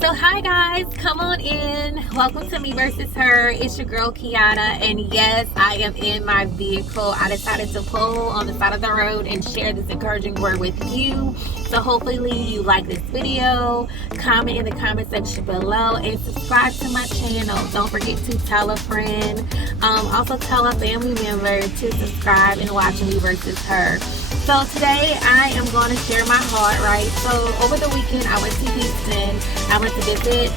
So hi guys, come on in. Welcome to Me Versus Her. It's your girl Kiana, and yes, I am in my vehicle. I decided to pull on the side of the road and share this encouraging word with you. So hopefully you like this video. Comment in the comment section below and subscribe to my channel. Don't forget to tell a friend. Also tell a family member to subscribe and watch Me Versus Her. So today I am going to share my heart, right? So over the weekend I went to Houston. I went to visit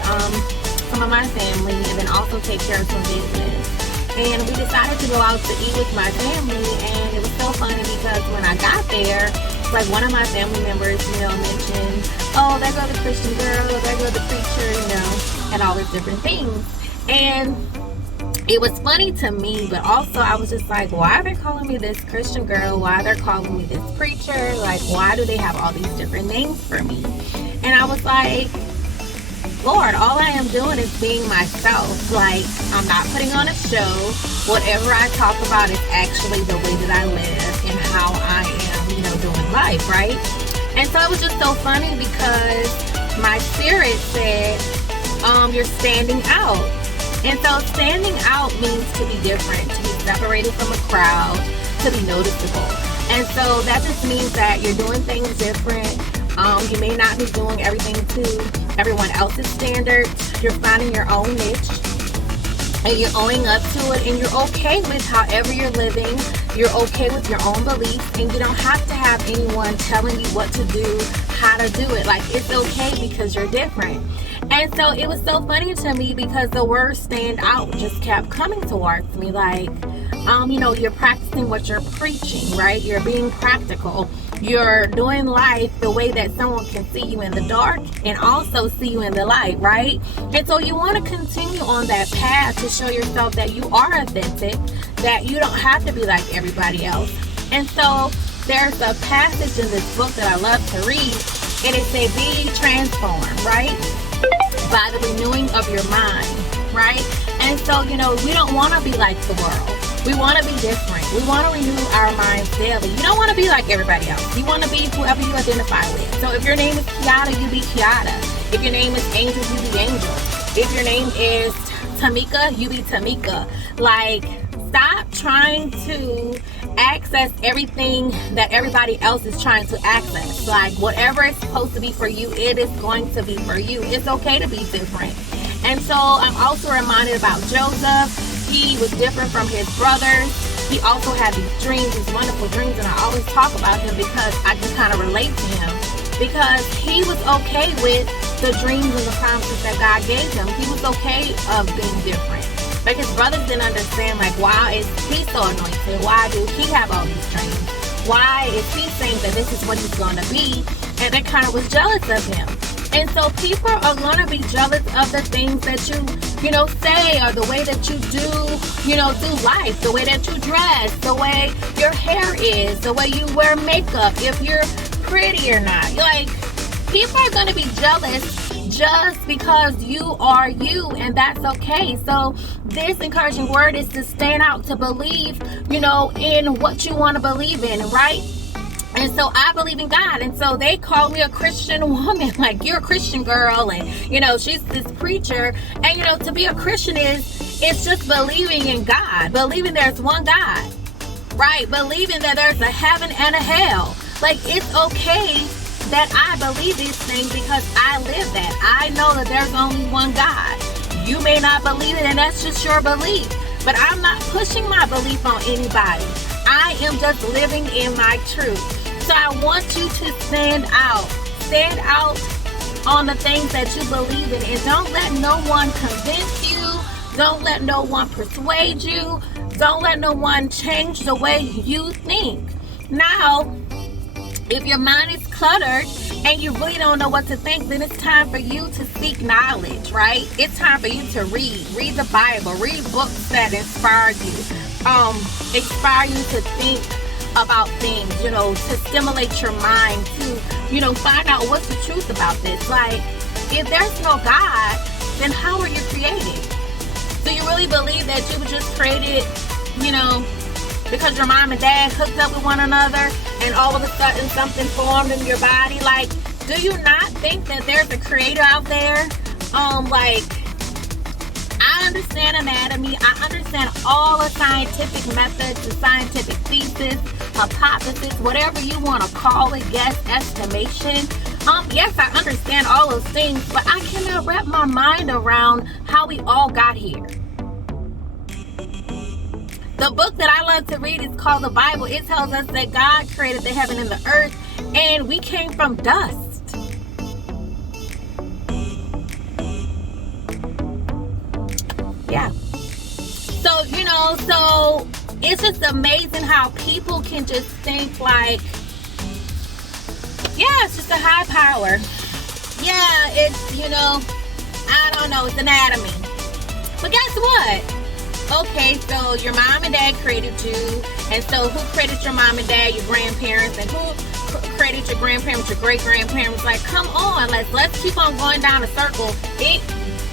some of my family and then also take care of some business. And we decided to go out to eat with my family, and it was so funny because when I got there, like one of my family members, mentioned, oh, there go the Christian girl, there go the preacher, and all these different things. And it was funny to me, but also I was just like, why are they calling me this Christian girl? Why are they calling me this preacher? Like, why do they have all these different names for me? And I was like, Lord, all I am doing is being myself. Like, I'm not putting on a show. Whatever I talk about is actually the way that I live and how I am, doing life, right? And so it was just so funny because my spirit said, you're standing out. And so standing out means to be different, to be separated from a crowd, to be noticeable. And so that just means that you're doing things different. You may not be doing everything to everyone else's standards. You're finding your own niche and you're owning up to it, and you're okay with however you're living. You're okay with your own beliefs, and you don't have to have anyone telling you what to do, how to do it. Like, it's okay because you're different. And so it was so funny to me because the word stand out just kept coming towards me. Like, you're practicing what you're preaching, right? You're being practical. You're doing life the way that someone can see you in the dark and also see you in the light, right? And so you want to continue on that path to show yourself that you are authentic, that you don't have to be like everybody else. And so there's a passage in this book that I love to read, and it says, be transformed, right? By the renewing of your mind, right? And so, we don't want to be like the world. We want to be different. We want to renew our minds daily. You don't want to be like everybody else. You want to be whoever you identify with. So if your name is Kiana, you be Kiana. If your name is Angel, you be Angel. If your name is Tamika, you be Tamika. Like, stop trying to access everything that everybody else is trying to access. Like, whatever is supposed to be for you, it is going to be for you. It's okay to be different. And so I'm also reminded about Joseph. He was different from his brothers. He also had these dreams, these wonderful dreams, and I always talk about him because I can kind of relate to him, because he was okay with the dreams and the promises that God gave him. He was okay of being different. Like, his brothers didn't understand, like, why is he so anointed? Why do he have all these dreams? Why is he saying that this is what he's going to be? And they kind of was jealous of him. And so people are going to be jealous of the things that you say, or the way that you do life, the way that you dress, the way your hair is, the way you wear makeup, if you're pretty or not. Like, people are going to be jealous just because you are you, and that's okay. So this encouraging word is to stand out, to believe, in what you want to believe in, right? And so I believe in God. And so they call me a Christian woman. Like, you're a Christian girl. And, she's this preacher. And, to be a Christian it's just believing in God. Believing there's one God. Right? Believing that there's a heaven and a hell. Like, it's okay that I believe these things because I live that. I know that there's only one God. You may not believe it, and that's just your belief. But I'm not pushing my belief on anybody. I am just living in my truth. So I want you to stand out. Stand out on the things that you believe in. And don't let no one convince you. Don't let no one persuade you. Don't let no one change the way you think. Now, if your mind is cluttered and you really don't know what to think, then it's time for you to seek knowledge, right? It's time for you to read the Bible, read books that inspire you, inspire you to think about things, to stimulate your mind, to, find out what's the truth about this. Like, if there's no God, then how were you created? Do you really believe that you were just created, because your mom and dad hooked up with one another and all of a sudden something formed in your body? Like, do you not think that there's a creator out there Like, I understand anatomy. I understand all the scientific methods, the scientific thesis, hypothesis, whatever you want to call it, guess, estimation. Yes, I understand all those things, but I cannot wrap my mind around how we all got here. The book that I love to read is called the Bible. It tells us that God created the heaven and the earth, and we came from dust. Yeah. So it's just amazing how people can just think like, yeah, it's just a high power. Yeah, it's, I don't know, it's anatomy. But guess what? Okay, so your mom and dad created you. And so who created your mom and dad? Your grandparents. And who created your grandparents, your great-grandparents? Like, come on, let's keep on going down a circle.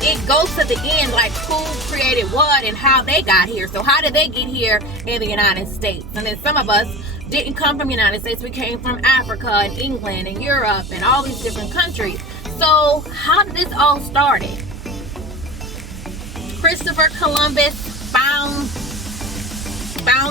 It goes to the end, like who created what and how they got here. So how did they get here in the United States? And then some of us didn't come from the United States. We came from Africa and England and Europe and all these different countries. So how did this all start? Christopher Columbus found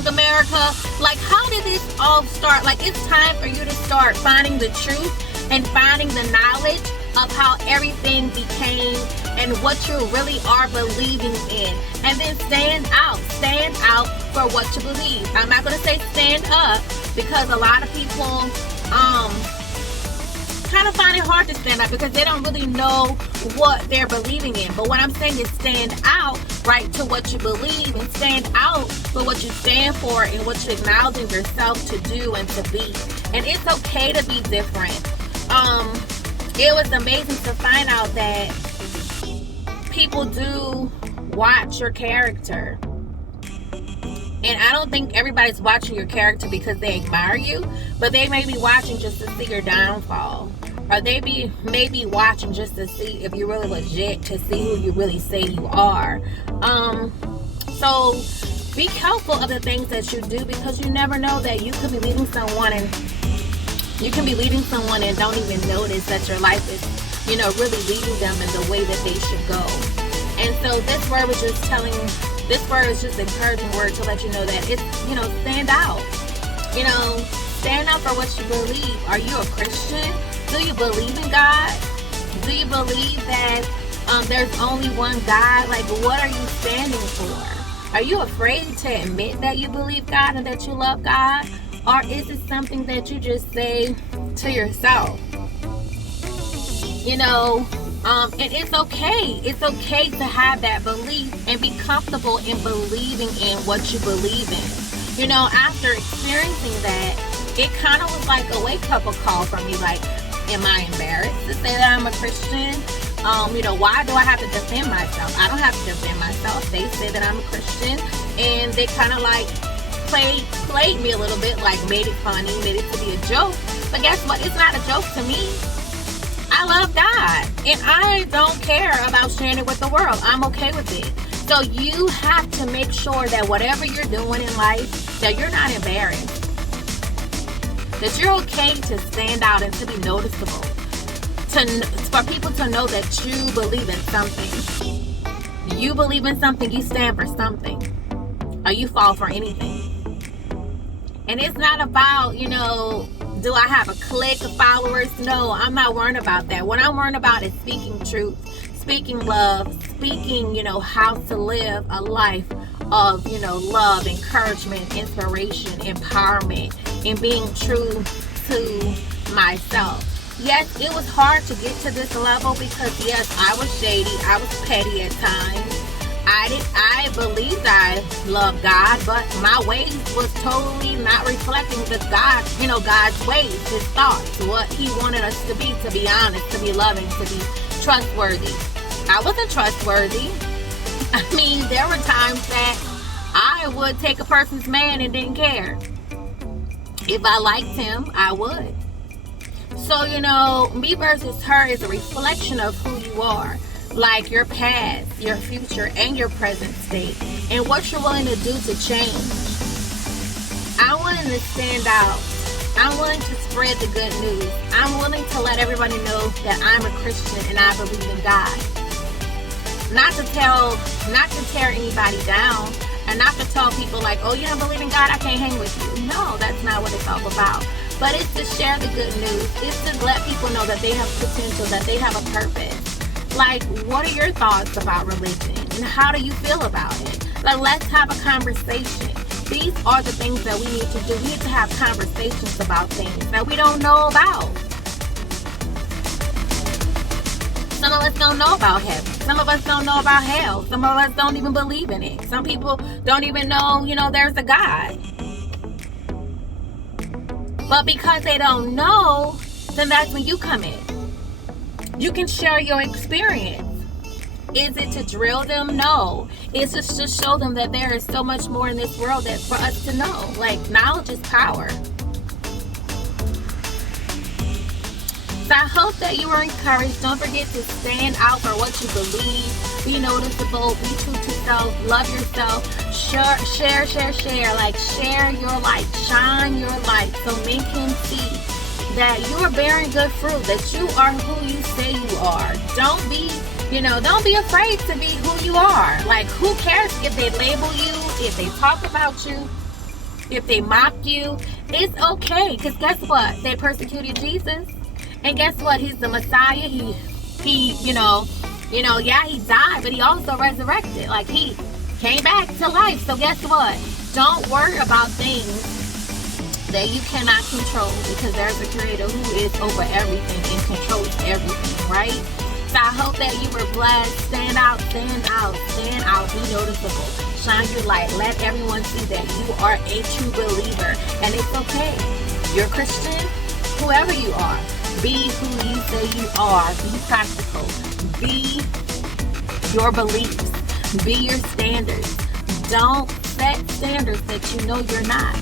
America. Like, how did this all start? Like, it's time for you to start finding the truth and finding the knowledge of how everything became and what you really are believing in. And then stand out for what you believe. I'm not going to say stand up, because a lot of people kind of find it hard to stand up because they don't really know what they're believing in. But what I'm saying is stand out, right, to what you believe, and stand out for what you stand for and what you're acknowledging yourself to do and to be. And it's okay to be different. It was amazing to find out that people do watch your character. And I don't think everybody's watching your character because they admire you, but they may be watching just to see your downfall. Or they may be watching just to see if you're really legit, to see who you really say you are. So be careful of the things that you do, because you never know that you could be leading someone and don't even notice that your life is, really leading them in the way that they should go. And so this word is just encouraging word to let you know that it's, stand out. Stand out for what you believe. Are you a Christian? Do you believe in God? Do you believe that there's only one God? Like, what are you standing for? Are you afraid to admit that you believe God and that you love God? Or is it something that you just say to yourself? And it's okay. It's okay to have that belief and be comfortable in believing in what you believe in. After experiencing that, it kind of was like a wake-up call for me. Like, am I embarrassed to say that I'm a Christian? Why do I have to defend myself? I don't have to defend myself. They say that I'm a Christian, and they kind of like played me a little bit, like made it funny, made it to be a joke. But guess what? It's not a joke to me. I love God, and I don't care about sharing it with the world. I'm okay with it. So you have to make sure that whatever you're doing in life, that you're not embarrassed. That you're okay to stand out and to be noticeable. For people to know that you believe in something. You believe in something, you stand for something. Or you fall for anything. And it's not about, do I have a clique of followers? No, I'm not worrying about that. What I'm worrying about is speaking truth, speaking love, speaking, how to live a life of, love, encouragement, inspiration, empowerment, and being true to myself. Yes, it was hard to get to this level because, yes, I was shady. I was petty at times. I believed I loved God, but my ways was totally not reflecting the God's ways, His thoughts, what He wanted us to be honest, to be loving, to be trustworthy. I wasn't trustworthy. I mean, there were times that I would take a person's man and didn't care. If I liked him, I would. So, me versus her is a reflection of who you are. Like your past, your future, and your present state. And what you're willing to do to change. I'm willing to stand out. I'm willing to spread the good news. I'm willing to let everybody know that I'm a Christian and I believe in God. not to tear anybody down, and not to tell people like, oh, you don't believe in God, I can't hang with you. No, that's not what it's all about. But it's to share the good news. It's to let people know that they have potential, that they have a purpose. Like, what are your thoughts about religion? And how do you feel about it? Like, let's have a conversation. These are the things that we need to do. We need to have conversations about things that we don't know about. Some of us don't know about heaven. Some of us don't know about hell. Some of us don't even believe in it. Some people don't even know, there's a God. But because they don't know, then that's when you come in. You can share your experience. Is it to drill them? No. It's just to show them that there is so much more in this world that for us to know. Like, knowledge is power. So I hope that you are encouraged. Don't forget to stand out for what you believe. Be noticeable. Be true to self. Love yourself. Share. Like, share your light. Shine your light so men can see that you are bearing good fruit. That you are who you say you are. Don't be afraid to be who you are. Like, who cares if they label you, if they talk about you, if they mock you? It's okay. Because guess what? They persecuted Jesus. And guess what? He's the Messiah. He he died, but he also resurrected. Like, he came back to life. So guess what? Don't worry about things that you cannot control, because there's a creator who is over everything and controls everything, right? So I hope that you were blessed. Stand out. Be noticeable. Shine your light. Let everyone see that you are a true believer. And it's okay. You're a Christian, whoever you are. Be who you say you are. Be practical. Be your beliefs. Be your standards. Don't set standards that you know you're not.